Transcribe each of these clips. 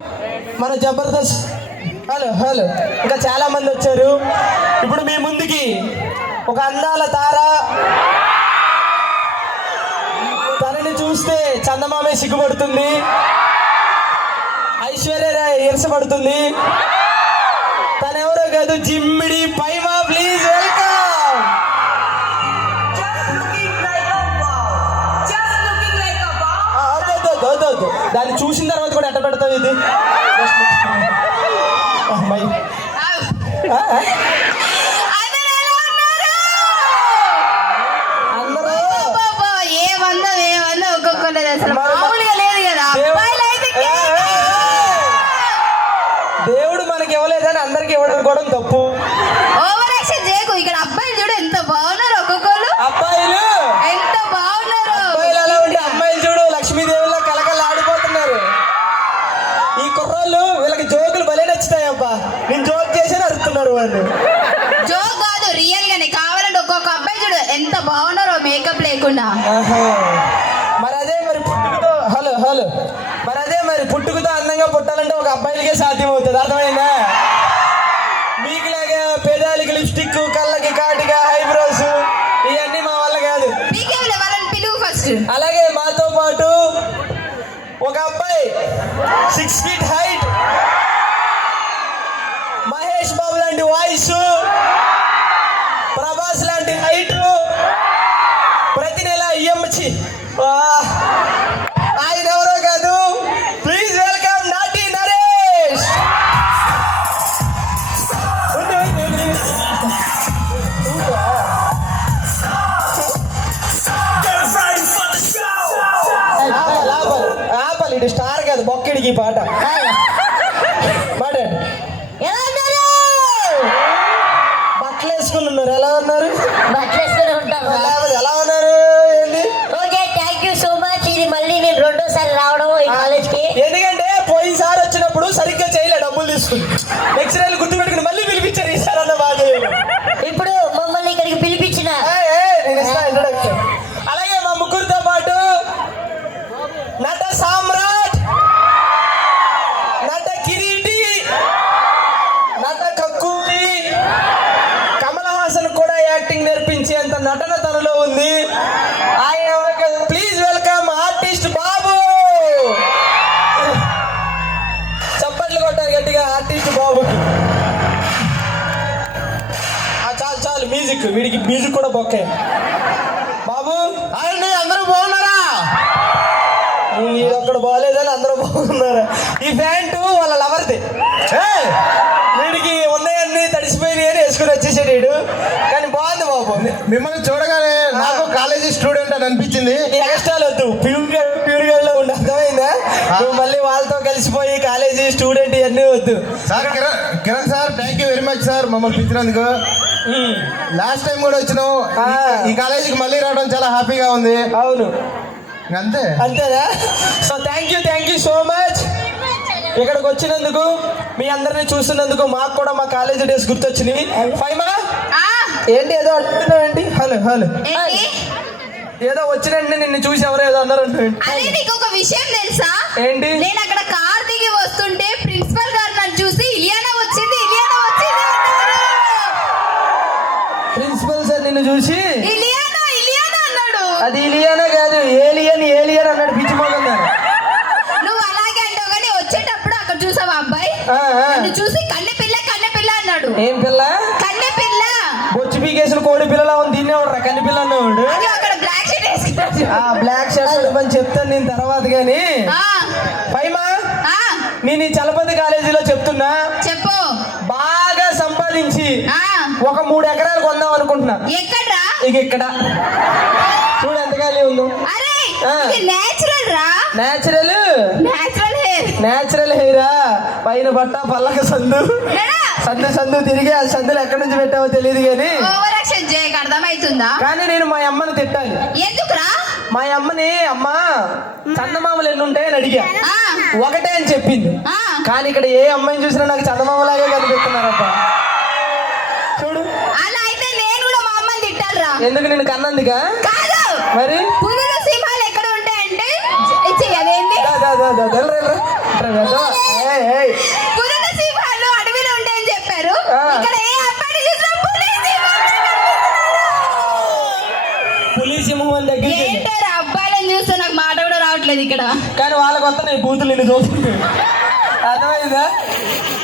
మన Jabardasth hello hello ఇంకా చాలా మంది వచ్చారు. ఇప్పుడు మీ ముందుకి ఒక అందాల తార, తనని చూస్తే చందమామే సిగ్గుపడుతుంది, ఐశ్వర్యరాయ్ ఇరసపడుతుంది. తనెవరో కాదు, జిమ్మిడి పైమా. Please welcome. దాన్ని చూసిన తర్వాత కూడా ఎట్ట పెడతావు ఇది? దేవుడు మనకి ఇవ్వలేదని అందరికి ఇవ్వడం కూడా తప్పు. ఇక్కడ అబ్బాయిలు చూడు ఎంత బాగున్నారు, ఒక్కొక్కరు అబ్బాయిలు ఎంత బాగున్నారు. అబ్బాయిలు అలా ఉంటే అమ్మాయిలు చూడు లక్ష్మీదేవిలో కలకల ఆడిపోతున్నారు. ఈ కుర్రోళ్ళు వీళ్ళకి జోకులు భలే నచ్చుతాయి. అబ్బా నేను జోక్ చేసి అరుస్తున్నారు వాళ్ళు. జోక్ కాదు, రియల్ గానే. కావాలంటే ఒక్కొక్క అబ్బాయి చూడు ఎంత బాగున్నారో మేకప్ లేకుండా. మరి అదే మరి పుట్టుకతో హలో హలో మరి అదే మరి పుట్టుకతో అందంగా పుట్టాలంటే ఒక అబ్బాయిలకే సాధ్యం అవుతుంది. అర్థమైందా? మీకులాగా పేదాలకి లిప్స్టిక్, కళ్ళకి కాటిగా ఐబ్రోస్ ఇవన్నీ మా వల్ల కాదు. వాళ్ళని పిలువు ఫస్ట్. అలాగే మాతో పాటు ఒక అబ్బాయి 6 feet హైట్, మహేష్ బాబు లాంటి వాయిస్, ప్రభాస్ లాంటి హైట్, ప్రతి నెల ఇయ్యమ్మచ్చి ఆయన ఎవరో కాదు. ప్లీజ్ వెల్కమ్ నాటి నరేష్. ఆపలి, ఇటు స్టార్ కాదు బొక్కిడికి పాట మాట్లాడు. బట్టలు వేసుకుని ఉన్నారు, ఎలా ఉన్నారు? ఎలా ఉన్నారు? ఏంటి? Okay, thank you so much. ఇది మళ్ళీ నేను రెండోసారి రావడం ఈ కాలేజ్ కి. ఎందుకంటే పోయినసారి వచ్చినప్పుడు సరిగ్గా చేయలే, డబ్బులు తీసుకుని నెక్స్ట్ రైలు గుర్తు పెట్టుకుని మళ్ళీ పిలిపించారు. ఈసారి అన్న బాధ. ఇప్పుడు మమ్మల్ని ఇక్కడికి పిలిపించిన ఇంట్రొడక్షన్. అలాగే మా ముగ్గురితో పాటు నట సామ్రాట్, నట కిరీటి, నట కక్కుటి, కమల్ హాసన్ కూడా యాక్టింగ్ నేర్పించేంత నటన తనలో ఉంది. ఆయన ప్లీజ్ వెల్కమ్ ఆర్టిస్ట్ బాబు. చప్పట్లు కొట్టారు గట్టిగా ఆర్టిస్ట్ బాబుకి. చాలు చాలు మ్యూజిక్, వీడికి మ్యూజిక్ కూడా బొక్కే. బాబు అండి, అందరూ బాగున్నారా? ఒక్కడు బాగలేదని అందరూ బాగున్నారా? ఈ ప్యాంటు వాళ్ళ లవర్ది. వీడికి ఉన్నాయన్నీ తడిసిపోయినాయి అని వేసుకుని వచ్చేసాడు వీడు. కానీ బాగుంది బాబు. మిమ్మల్ని చూడగానే నాకు కాలేజీ స్టూడెంట్ అని అనిపించింది. ఎక్స్ట్రాలు వద్దు, ప్యూర్ లో ఉండి. అర్థమైందా? నువ్వు మళ్ళీ వాళ్ళతో కలిసిపోయి కాలేజీ స్టూడెంట్ ఇవన్నీ వద్దు. Sir Kiran sir, thank you very much sir మమ్మల్ని పిలిచినందుకు. లాస్ట్ టైం కూడా వచ్చినాం. ఈ కాలేజీకి మళ్ళీ రావడం చాలా హ్యాపీగా ఉంది. అవును, అంతే అంతేనా? So thank you so much. ఇక్కడికి వచ్చినందుకు, మీ అందరినీ చూస్తున్నందుకు మాకు కూడా మా కాలేజీ డేస్ గుర్తొచ్చినాయి. ఫైమా ఏంటి ఏదో అంటున్నావేంటి? హలో హలో ఏదో వచ్చినండి నిన్ను చూసి ఎవరో ఏదో అన్నారు అంటావేంటి? అదే నీకు ఒక విషయం తెలుసా? ఏంటి? నేను అక్కడ కార్ దిగి వస్తుంటే ప్రిన్సిపల్ గారు నన్ను చూసి ఇలియానా వచ్చింది ప్రిన్సిపల్ సార్ నిన్ను చూసి ఇలియానా అన్నాడు. అది ఇలియానా కాదు, ఏలియన్ అన్నాడు. పిచ్చి మోగన్నారు. నువ్వు అలాగే అంటావు కానీ వచ్చేటప్పుడు అక్కడ చూసావా అబ్బాయి నన్ను చూసి కన్నె పిల్ల అన్నాడు. ఏం పిల్ల? కన్నె పిల్ల. బొచ్చు పీకేసిన కోడి పిల్లలా ఉంది. దీన్నే ఉండరా కన్ని పిల్ల అన్నవాడు. అక్కడ బ్లాక్ షర్ట్ వేసుకున్నాడు. బ్లాక్ షర్ట్ అని చెప్తాను నేను తర్వాత. కానీ ఫైమా, నేను ఈ చలపతి కాలేజీలో చెప్తున్నా, చెప్పు. బాగా సంపాదించి ఒక 3 ఎకరాలు కొందాం అనుకుంటున్నా. ఎక్కడ్రా? ఇక ఇక్కడ చూడు ఎంత ఖాళీ ఉందో. నేచురల్ హెయిరా? పైన బట్ట పల్లక సందు తిరిగి ఆ సందులు ఎక్కడి నుంచి పెట్టావో తెలియదు కానీ అర్థమవుతుందా? కానీ నేను మా అమ్మని తిట్టాలి. ఎందుకురా? మా అమ్మని, అమ్మా చందమామలు ఎన్ని ఉంటాయని అడిగా. ఒకటే అని చెప్పింది. కానీ ఇక్కడ ఏ అమ్మాయిని చూసినా నాకు చందమామలాగే కనిపిస్తున్నారబ్బా. చూడు, అలా అయితే నేను కూడా మా అమ్మని తిట్టాలిరా. ఎందుకు? నేను కన్నందుగా కాదు, మరి పులులు సింహాలు ఎక్కడ ఉంటాయంటే అదేంటి? ఇక్కడ. కానీ వాళ్ళకి వస్తున్నాయి బూతులు నిన్ను చూస్తుంది, అర్థమైందా?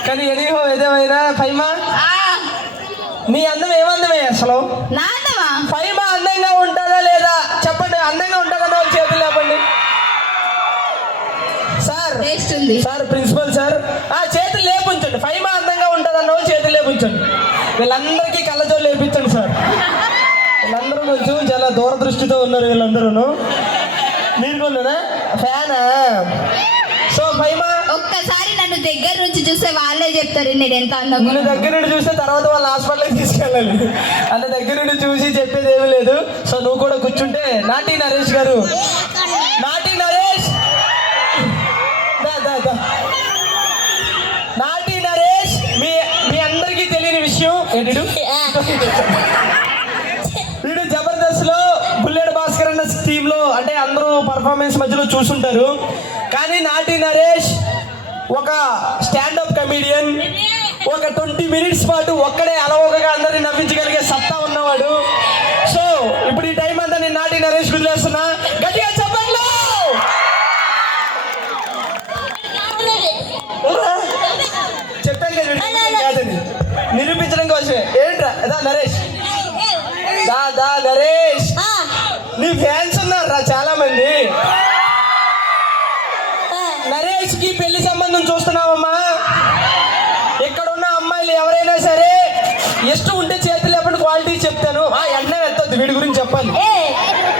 కానీ ఎనీహో ఏదేమైనా ఫైమా, ఆ, నీ అందం ఏమందమే అసలు? నా అందమా? ఫైమా అందంగా ఉంటుందా లేదా చెప్పండి, అందంగా ఉంటుందా? వాళ్ళు చేతులు లేపండి సార్. టేస్ట్ ఉంది. సార్ ప్రిన్సిపల్ సార్, చేతులు లేపుంచండి. ఫైమా అందంగా ఉంటుందన్న వాళ్ళు చేతులు లేపుంచండి. వీళ్ళందరికీ కళ్ళజోలు లేపించండి సార్. వీళ్ళందరూ కొంచెం చాలా దూరదృష్టితో ఉన్నారు వీళ్ళందరూ. మీరు కొన్నా ఫ్యానా? సో ఫైమా, ఒక్కసారి నన్ను దగ్గర నుంచి చూస్తే వాళ్ళే చెప్తారు నేను ఎంత అందంగా నిన్ను దగ్గర నుండి చూస్తే తర్వాత వాళ్ళ హాస్పిటల్కి తీసుకెళ్ళాలి. అన్న దగ్గర నుండి చూసి చెప్పేది ఏమీ లేదు. సో నువ్వు కూడా కూర్చుంటే. నాటి నరేష్ గారు, నాటి నరేష్, దా, దా, దా. నాటి నరేష్, మీ మీ అందరికీ తెలియని విషయం ఏంటి, వీడు జబర్దస్త్ లో బుల్లెట్ భాస్కర్ అన్న టీమ్ లో, అంటే అందరూ పర్ఫార్మెన్స్ మధ్యలో చూసుంటారు. కానీ నాటి నరేష్ ఒక స్టాండప్ కమీడియన్. ఒక 20 minutes పాటు ఒక్కడే అలవోకగా అందరిని నవ్వించగలిగే సత్తా ఉన్నవాడు. సో ఇప్పుడు ఈ టైం అంతా నేను నాటి నరేష్ వదిలేస్తున్నా. గట్టిగా చెప్పండి. చెప్పాను కదా కాదని, నిరూపించడం కోసమే. ఏంట్రా దా నరేష్, దా దా నరేష్, నీ ఫ్యాన్స్ ఉన్నారా చాలా మంది. నరేష్ కి పెళ్లి సంబంధం చూస్తున్నావమ్మా. ఇక్కడ ఉన్న అమ్మాయిలు ఎవరైనా సరే ఇష్టం ఉంటే చేతులు లేపండి, క్వాలిటీ చెప్తాను. ఎండ ఎత్తొద్దు, వీడి గురించి చెప్పాలి.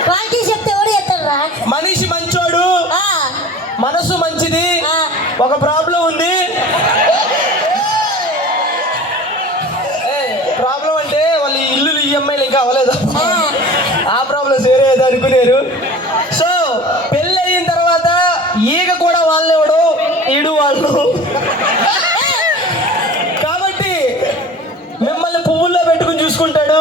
క్వాలిటీ చెప్తే ఎవడు ఎత్తారా? మనిషి మంచోడు, మనసు మంచిది. ఒక ప్రాబ్లం ఉంది. ప్రాబ్లం అంటే వాళ్ళ ఇల్లు ఈఎంఐలు ఇంకా అవ్వలేదు, ఆ ప్రాబ్లమ్స్ వేరే ఏదో అనుకునేరు. సో పెళ్ళి అయిన తర్వాత ఈగ కూడా వాళ్ళెవడు, ఈడు వాళ్ళు. కాబట్టి మిమ్మల్ని పువ్వుల్లో పెట్టుకుని చూసుకుంటాడు.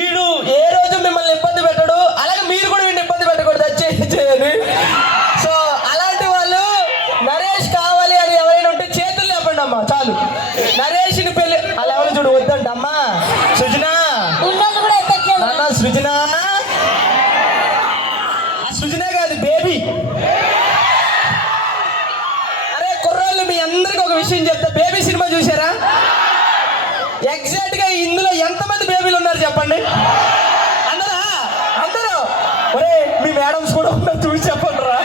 ఈడు ఏ రోజు మిమ్మల్ని ఇబ్బంది పెట్టడు. అలాగే మీరు కూడా వీడిని ఇబ్బంది పెట్టకూడదు, అది చేయని. సో అలాంటి వాళ్ళు నరేష్ కావాలి అని ఎవరైనా ఉంటే చేతులు లేపండి అమ్మా, చాలు. నరేష్ని పెళ్లి అలా ఎవరు చూడు వద్దంట అమ్మా. సృజన, ఉన్నోళ్ళు కూడా ఎత్తట్లేదు. నాన్న సృజన, సృజనే కాదు బేబీ. అరే కుర్రాళ్ళు, మీ అందరికి ఒక విషయం చెప్తా. బేబీ సినిమా చూసారా? ఎగ్జాక్ట్ గా ఇందులో ఎంతమంది బేబీలు ఉన్నారు చెప్పండి? అందరా? అందరూ? ఒరే మీ మేడమ్స్ కూడా ఉన్నారు, చూసి చెప్పండి రా.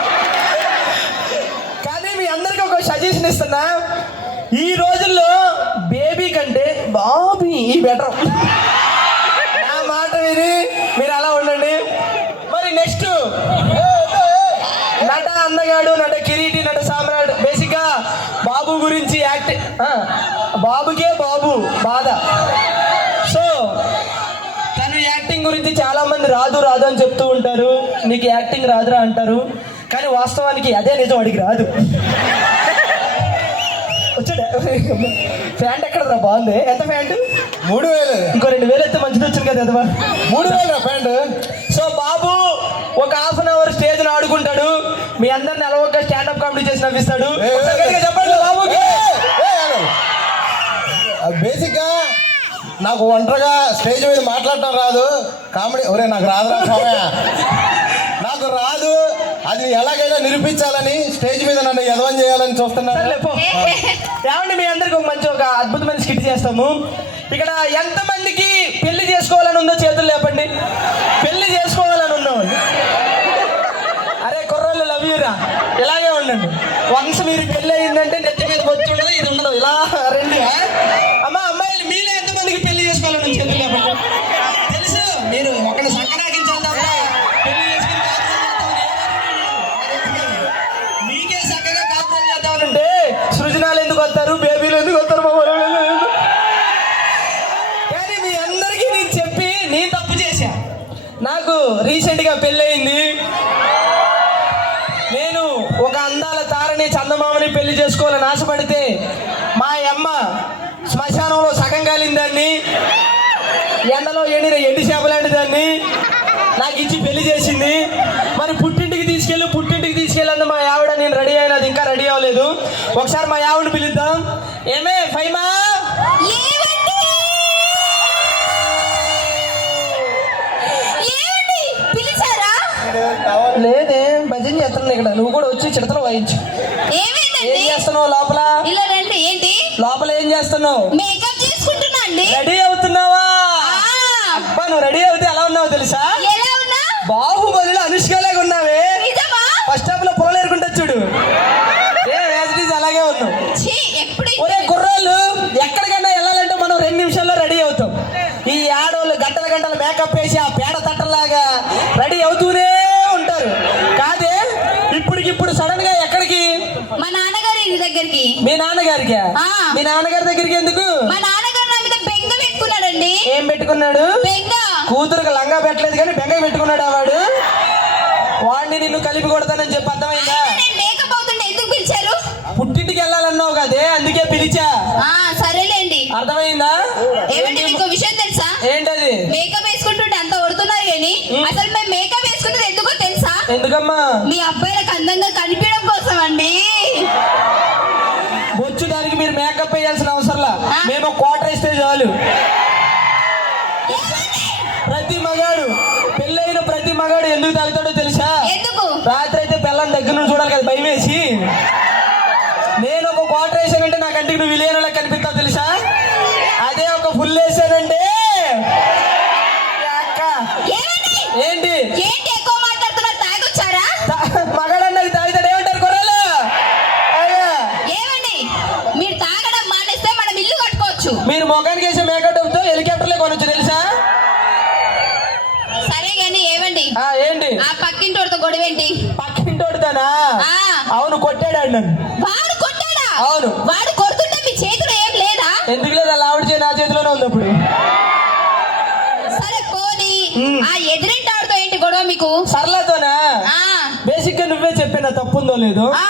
కానీ మీ అందరికి ఒక సజెషన్ ఇస్తున్నా. ఈ రోజుల్లో బేబీ కంటే బాబీ బెటర్. నా మాట విని మీరు అలా ఉండండి. మరి నెక్స్ట్ నట అందగాడు, నట కిరీటి, నట సామ్రాట్. బేసిక్ గా బాబు గురించి యాక్టింగ్, బాబుకే బాబు బాధ. సో తను యాక్టింగ్ గురించి చాలా మంది రాదు రాదు అని చెప్తూ ఉంటారు. నీకు యాక్టింగ్ రాదురా అంటారు. కానీ వాస్తవానికి అదే నిజం, వాడికి రాదు. వచ్చాడా? ప్యాంట్ ఎక్కడరా? బాగుంది. ఎంత ప్యాంటు? 3000. ఇంకో 2000 అయితే మంచిది వచ్చింది కదా ఎదవా. 3000 ప్యాంటు. సో బాబు ఒక హాఫ్ అన్ అవర్ స్టేజ్ ఆడుకుంటాడు. మీ అందరిని అలవక స్టాండప్ కామెడీ చేసి నవ్విస్తాడు. చెప్పండి బాబుకి. బేసిక్ గా నాకు ఒంటరిగా స్టేజ్ మీద మాట్లాడటం రాదు. కామెడీ ఒరే నాకు రాదురా స్వామి, నాకు రాదు. అది ఎలాగైనా నిరూపించాలని స్టేజ్ మీద నన్ను యదవం చేయాలని చూస్తున్నాను. ఏమండి మీ అందరికి ఒక అద్భుతమైన స్కిట్ చేస్తాము. ఇక్కడ ఎంతమందికి పెళ్లి చేసుకోవాలని ఉందో చేతులు లేపండి. పెళ్లి చేసుకోవాలని ఉన్నవాళ్ళు. అరే కుర్రోళ్ళు లవ్ యూరా, ఇలాగే ఉండండి. వన్స్ మీరు పెళ్లి అయిందంటే నెత్తి మీద వచ్చి ఉండదు, ఇది ఉండదు. ఇలా రండి అమ్మా. అమ్మాయిలు మీలో ఎంతమందికి పెళ్లి చేసుకోవాలని చేతులు లేపండి. తెలుసు మీరు ఒకటి సంకనాకించాలి తప్ప పెళ్లి చేసుకుని మీకే చక్కగా కాపురం చేద్దామనంటే సృజనాలు ఎందుకు వస్తారు, బేబీలు ఎందుకు వస్తారు మా వాళ్ళు? కానీ మీ అందరికీ నేను చెప్పి నేను తప్పు చేశా. నాకు రీసెంట్గా పెళ్ళయింది. నేను ఒక అందాల తారని చందమామని పెళ్లి చేసుకోవాలని ఆశపడితే మా అమ్మ శ్మశానంలో సగం కాలిన దాన్ని, ఎండలో ఎండిన ఎండి చేపలాంటి దాన్ని నాకు ఇచ్చి పెళ్లి చేసింది. మరి పుట్టింటికి తీసుకెళ్ళండి మా ఆవిడ. నేను రెడీ అయినది ఇంకా రెడీ అవ్వలేదు. ఒకసారి మా ఆవిడని పిలుద్దాం. ఏమే ఫైమా, పిలిచారా? లేదే భజన చేస్తున్నాను ఇక్కడ, నువ్వు కూడా వచ్చి చిడతలు వాయించు. ఏం ఏమైందండి చేస్తున్నావు లోపల? ఇలా రండి. ఏంటి లోపల ఏం చేస్తున్నావు? మేకప్ చేసుకుంటున్నా అండి. రెడీ అవుతున్నావా? ఆ, అబ్బా, నువ్వు రెడీ అవుతే ఎలా ఉన్నావు తెలుసా? ఎలా ఉన్నా బాహుబలిలో అనుష్కలాగా ఉన్నావే. నిజమా? ఫస్ట్ స్టాప్ లో పొలం ఏరుకుంటా చూడు. అలాగే ఉన్నావు. ఛీ, ఎప్పుడు ఒరే కుర్రోళ్ళు, ఎక్కడికైనా వెళ్ళాలంటే మనం 2 నిమిషాల్లో రెడీ అవుతాం. ఈ ఆడవాళ్ళు గంటల గంటల మేకప్ వేసి ఆ పేడ తట్టలాగా రెడీ అవుతూనే ఉంటారు. కాదే, ఇప్పటికిప్పుడు సడన్ గా ఎక్కడికి? మా నాన్నగారి ఇంటి దగ్గరికి. మీ నాన్నగారికి? ఆ. మీ నాన్నగారి దగ్గరికి ఎందుకు? మా నాన్నగారు నా మీద బెంగ పెట్టుకున్నాడండి. ఏం పెట్టుకున్నాడు? బెంగ. కూతురుకు లంగా పెట్టలేదు కానీ బెంగ పెట్టుకున్నాడు వాడు. వాడిని నిన్ను కలిపి కొడతానని చెప్పి అర్థమైందా? అయినా నేను మేకప్ అవుతుంటే ఎందుకు పిలిచారు? పుట్టింటికి వెళ్ళాలన్నావు కదే, అందుకే పిలిచా. ఆ, సరేలేండి. అర్థమైందా? ఏమంటే మీకు విషయం తెలుసా? ఏంటది? మేకప్ వేసుకుంటుంటే అంత కొడుతున్నారు కానీ అసలు మేము మేకప్ వేసుకున్నది ఎందుకో తెలుసా? ఎందుకమ్మా? మీ అబ్బాయిలకు అందంగా కనిపించడం కోసం అండి. బొచ్చు దానికి మీరు మేకప్ వేయాల్సిన అవసరంలా, మేము క్వార్టర్ ఇస్తే చాలు. ప్రతి మగాడు, పెళ్ళైన ప్రతి మగాడు ఎందుకు తాగుతాడో తెలుసా? ఎందుకు? రాత్రి అయితే పిల్లని దగ్గర నుంచి చూడాలి కదా, భయం వేసి. నేను ఒక క్వార్టర్ వేసానంటే నా కంటికి నువ్వు విలేనలా కనిపిస్తావు తెలుసా? అదే ఒక ఫుల్ వేసానంటే అక్క. ఏమండి? ఏంటి ఏంటి ఎక్కువ మాట్లాడుతున్నారు? తాగొచ్చారా? మగాడన్నది తాగుతాడు ఏమంటారు కొర్రలు? ఏమండి, మీరు తాగడం మానేస్తే మనం ఇల్లు కట్టుకోవచ్చు. మీరు మొఖానికి వేసే మేకప్ తో హెలికాప్టర్లే కొనొచ్చు తెలుసా? సరే గాని ఏమండి, ఏంటి? ఆ పక్కింటోడితో గొడవ ఏంటి? పక్కింటోడుతానా? ఆ. అవును, కొట్టాడు నన్ను. వాడు కొట్టాడా? అవును. వాడు కొడుతుంటే మీ చేతిలో ఏం లేదా? ఎందుకు లేదు? అలా ఆవిడ చేయి నా చేతిలోనే ఉంది అప్పుడు. సరే పోనీ, ఆ ఎదురింటి ఆవిడతో ఏంటి గొడవ మీకు? సర్లతోనా? ఆ, బేసిక్ గా నువ్వే చెప్పిన తప్పుందో లేదో. ఆ,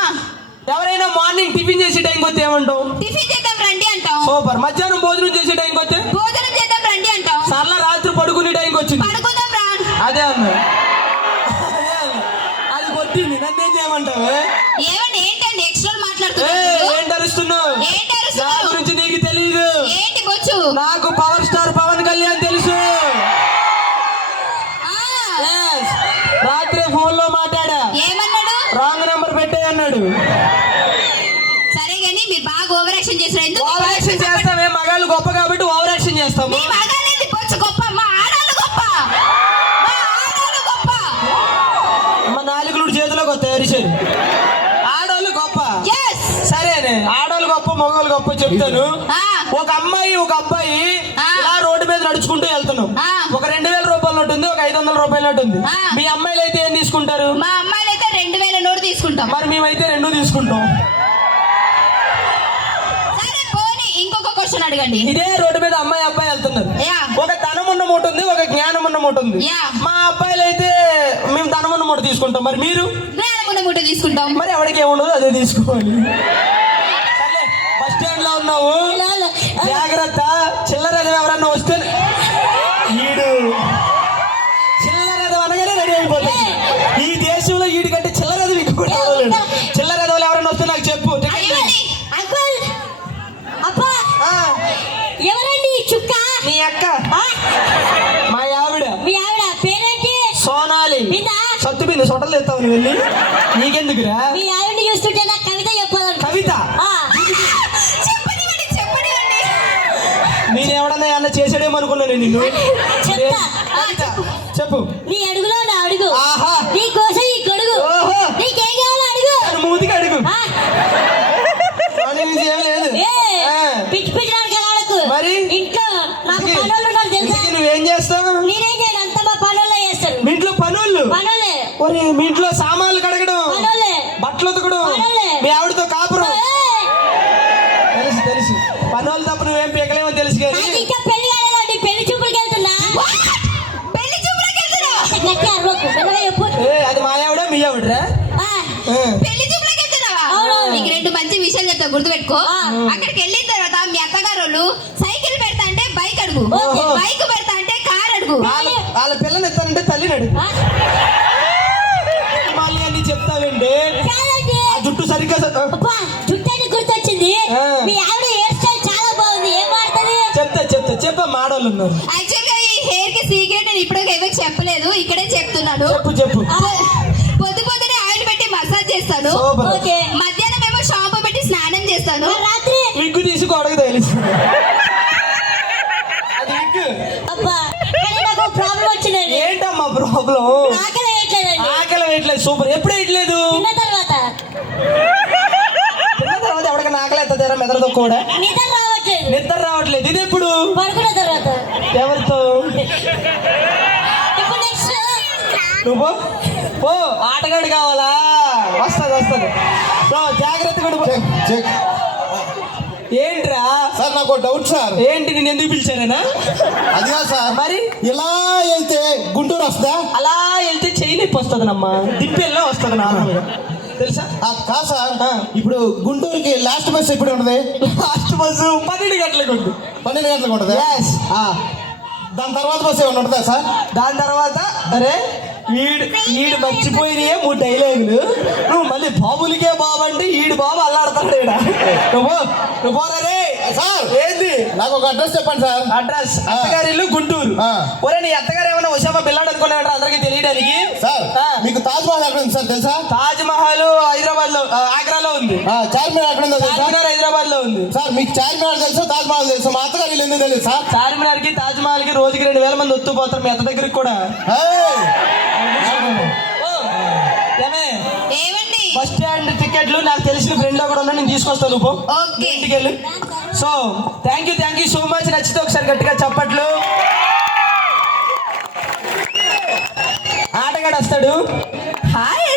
ఎవరైనా మార్నింగ్ టిఫిన్ చేసే టైంకి వస్తే ఏమంటావు? టిఫిన్ చేద్దాం రండి అంటాం. సూపర్. మధ్యాహ్నం భోజనం చేసే టైంకి వస్తే? భోజనం చేద్దాం రండి అంటాం. సర్ల రాత్రి పడుకునే టైంకి వచ్చింది. పడుకుందాం రా. అదే అన్నా. అది కొట్టింది, నన్నేం చేయమంటావు? ఏమండి, ఏంటండి ఎక్స్ట్రా మాట్లాడుతున్నారు? ఏంటి అరుస్తున్నావు? ఏంటి నా అరుస్తున్నారు? గురించి నీకు తెలీదు. ఏంటి బొచ్చు? నాకు పవర్ స్టార్ పవన్ కళ్యాణ్ తెలుసు. ఆ, Yes. రాత్రి ఫోన్ లో మాట్లాడా. ఏమన్నాడు? రాంగ్ నెంబర్ పెట్టే అన్నాడు. సరే గాని మీరు బాగా ఓవర్ యాక్షన్ చేశారు. ఎందుకు ఓవర్ యాక్షన్ చేస్తామే? మగాళ్ళు గొప్ప కాబట్టి ఓవర్ యాక్షన్ చేస్తాము. మీ మగాళ్ళేంది బొచ్చు గొప్ప? మా ఆడాళ్ళు గొప్ప. మా ఆడాళ్ళు గొప్ప. మా నాలుగులు చేతిలోకి వస్తాయి అరిచారు. ఆడవాళ్ళు గొప్ప. Yes. సరేనే, ఆడవాళ్ళు గొప్ప మగవాళ్ళు గొప్ప చెప్తాను. ఆ, ఒక అమ్మాయి ఒక అబ్బాయి ఆ. ఇలా రోడ్డు మీద నడుచుకుంటూ వెళ్తున్నాం. ఆ. ఒక 2000 రూపాయల నోటు ఉంది, ఒక 500 రూపాయల నోటు ఉంది. ఆ. మీ అమ్మాయిలు అయితే ఏం తీసుకుంటారు? మా అమ్మాయిలైతే 2000 నోటు తీసుకుంటాం. మరి మేమైతే 2 తీసుకుంటాం. సరే పోనీ, ఇంకొక క్వశ్చన్ అడగండి. ఇదే రోడ్డు మీద అమ్మాయి అబ్బాయి వెళ్తున్నారు. యా. ఒక ధనం ఉన్న మూట ఉంది, ఒక జ్ఞానం ఉన్న మూట ఉంది. యా. మా అబ్బాయిలు అయితే మేము ధనం ఉన్న మూట తీసుకుంటాం. మరి మీరు? జ్ఞానమున్న ముట్ట తీసుకుంటాం. మరి ఎవరికి ఏముండదు అదే తీసుకోవాలి. సరే, బస్ స్టాండ్ లో ఉన్నావు, జాగ్రత్త. చిల్లర ఎవరన్నా వస్తే ఈడు చిల్లర అనగానే రెడీ అయిపోతుంది. ఈ దేశంలో ఈడు కంటే చిల్లర చిల్లర ఎవరన్నా వస్తే నాకు చెప్పు. అయ్యండి. అంకుల్ అబ్బా ఆ, ఎవరండి ఈ చుక్క? నీ అక్క, ఆ, మా ఆవిడ మీ ఆవిడ పేరేంటి? సోనాలి. బిందా? సత్తు బిందు సొట్టలు తెస్తావు నువ్వు వెళ్ళి. నీకెందుకురా? మీ ఆవిడని చూస్తుంటే నాకు కవిత చెప్పాలను. కవిత, చెప్పనివ్వండి, చెప్పనివ్వండి. నేను ఎవడన్నా ఏమన్నా చేసాడేమో అనుకున్నాను నిన్ను. చెప్తా. కవిత, చెప్పు. నీ అడుగులో నా అడుగు, ఆహా. నీ కోసం ఈ గొడుగు, ఓహో. నీకేం కావాలో అడుగు. నన్ను మూతికి అడుగు. ఆ, వాడి నుంచి ఏం లేదు. ఏ, ఆ. పిచ్చి పిచ్చి నాటకాలకు. మరి? ఇంట్లో నాకు పనులు ఉన్నారు తెలుసా? ఇంతకీ నువ్వేం చేస్తావు? నేనేం చేయను, అంతా మా పనుల్లో చేస్తాను. మీ ఇంట్లో పనులు? పనులే ఒరే, మీ ఇంట్లో సామాన్లు కడగడం, పనులే. బట్టలు ఉతకడం, పనులే. మీ ఆవిడతో కాపురం. తెలుసు తెలుసు, పనులు తప్ప నువ్వేం పీకలేమో తెలుసు కానీ. నాకు ఇంకా పెళ్లి కాలేదండి, పెళ్లి చూపులకి వెళ్తున్నా. పెళ్లి చూపులకు వెళ్తున్నావా? గట్టి అరవకు, మెల్లగా చెప్పు. అది మా ఆవిడ మీ ఆవిడరా? ఆ, పెళ్లి చూపులకు వెళ్తున్నావా? అవును. నీకు 2 మంచి విషయాలు చెప్తా, గుర్తుపెట్టుకో. ఆ. అక్కడికి వెళ్ళిన తర్వాత మీ అత్తగారు వాళ్ళు సైకిల్ పెడతా అంటే బైక్ అడుగు, ఓహో. బైక్ పెడతా అంటే కార్ అడుగు. వాళ్ళ పిల్లని ఎత్తానంటే తల్లిని అడుగు. ఆ, మళ్ళీ అన్ని చెప్తావేంటి? కాదండి. ఆ జుట్టు సరిగ్గా అబ్బా, జుట్టని గుర్తొచ్చింది. ఆ. మీ ఆవిడ హెయిర్ స్టైల్ చాలా బాగుంది, ఏం వాడుతుంది? చెప్తా మాడవాళ్ళు ఉన్నారు. యాక్చువల్ గా ఈ హెయిర్ కి సీక్రెట్ నేను ఇప్పుడు ఎవరికి చెప్పలేదు, ఇక్కడే చెప్తున్నాను. చెప్పు. పొద్దు పొద్దునే ఆయిల్ పెట్టి చేస్తాను. Super. ఓకే. మధ్యాహ్నం ఏమో షాంపూ పెట్టి స్నానం చేస్తాను. రాత్రి విగ్గు తీసి గొడవకు తగిలిస్తుంది అది విగ్గు. అబ్బా కానీ నాకు ప్రాబ్లం వచ్చిందండి. ఏంటమ్మా ప్రాబ్లం? ఆకలి వేయట్లేదండి. ఆకలి వేయట్లేదు. సూపర్. ఎప్పుడు వేయట్లేదు? తిన్న తర్వాత తిన్న తర్వాత ఎవరికైనా ఆకలి అవుతుందా మెదడుతో కూడా? నిద్ర రావట్లేదు. నిద్ర రావట్లేదు. ఇది ఎప్పుడు? పడుకున్న తర్వాత. ఎవరితో? ఇప్పుడు నెక్స్ట్ నువ్వు ఓ ఆటగాడు కావాలా? వస్తుంది సో జాగ్రత్తగా ఉండు. చెక్ చెక్ ఏంట్రా? సార్ నాకు డౌట్ సార్. ఏంటి నేను ఎందుకు పిలిచానేనా? అది కాదు సార్, మరి ఇలా వెళ్తే గుంటూరు వస్తుందా? అలా వెళ్తే చెయ్యి నొప్పి వస్తుందమ్మా. దిప్పెల్లో వస్తుంది నార్మల్గా తెలుసా? కాదు సార్, ఆ. ఇప్పుడు గుంటూరుకి లాస్ట్ బస్ ఎప్పుడు ఉంటుంది? లాస్ట్ బస్సు 12 గంటలకు ఉంది. 12 గంటలకు ఉంటుంది. Yes. దాని తర్వాత బస్ ఏమైనా ఉంటుందా సార్? దాని తర్వాత అరే ఈడు మర్చిపోయినాయే 3 డైలాగులు. నువ్వు మళ్ళీ బాబులకే బాబు అంటే ఈడు బాబు అల్లాడతాడు ఈడ. నువ్వు పోరే సార్ ఏంది నాకు ఒక అడ్రస్ చెప్పండి సార్. అడ్రస్? అత్తగారి ఇల్లు గుంటూరు. ఆ. ఒరే నీ అత్తగారు ఏమైనా ఉషామా బిల్లాడు అనుకున్నాడు అందరికి తెలియడానికి? సార్ ఆ. మీకు తాజ్ మహల్ ఎక్కడ ఉంది సార్ తెలుసా? తాజ్ మహల్ హైదరాబాద్ లో ఆగ్రాలో ఉంది. చార్మినార్ ఎక్కడ ఉందో తెలుసా? చార్మినార్ హైదరాబాద్ లో ఉంది. సార్ మీకు చార్మినార్ తెలుసా, తాజ్ మహల్ తెలుసా? మా అత్తగారు ఇల్లు ఎందుకు తెలియదు సార్? చార్మినార్ కి తాజ్ మహల్ కి రోజుకి 2000 మంది ఒత్తుపోతారు మీ అత్త దగ్గరికి కూడా. ఏయ్! ఓ, ఏమే ఏమండి? బస్ స్టాండ్ టికెట్లు నాకు తెలిసిన ఫ్రెండ్ కూడా ఉన్నా నేను తీసుకొస్తాను. నువ్వు ఓకే. ఇంటికి వెళ్ళు. So thank you so much. నచ్చితే ఒకసారి గట్టిగా చప్పట్లు. ఆటగాడు వస్తాడు. హాయ్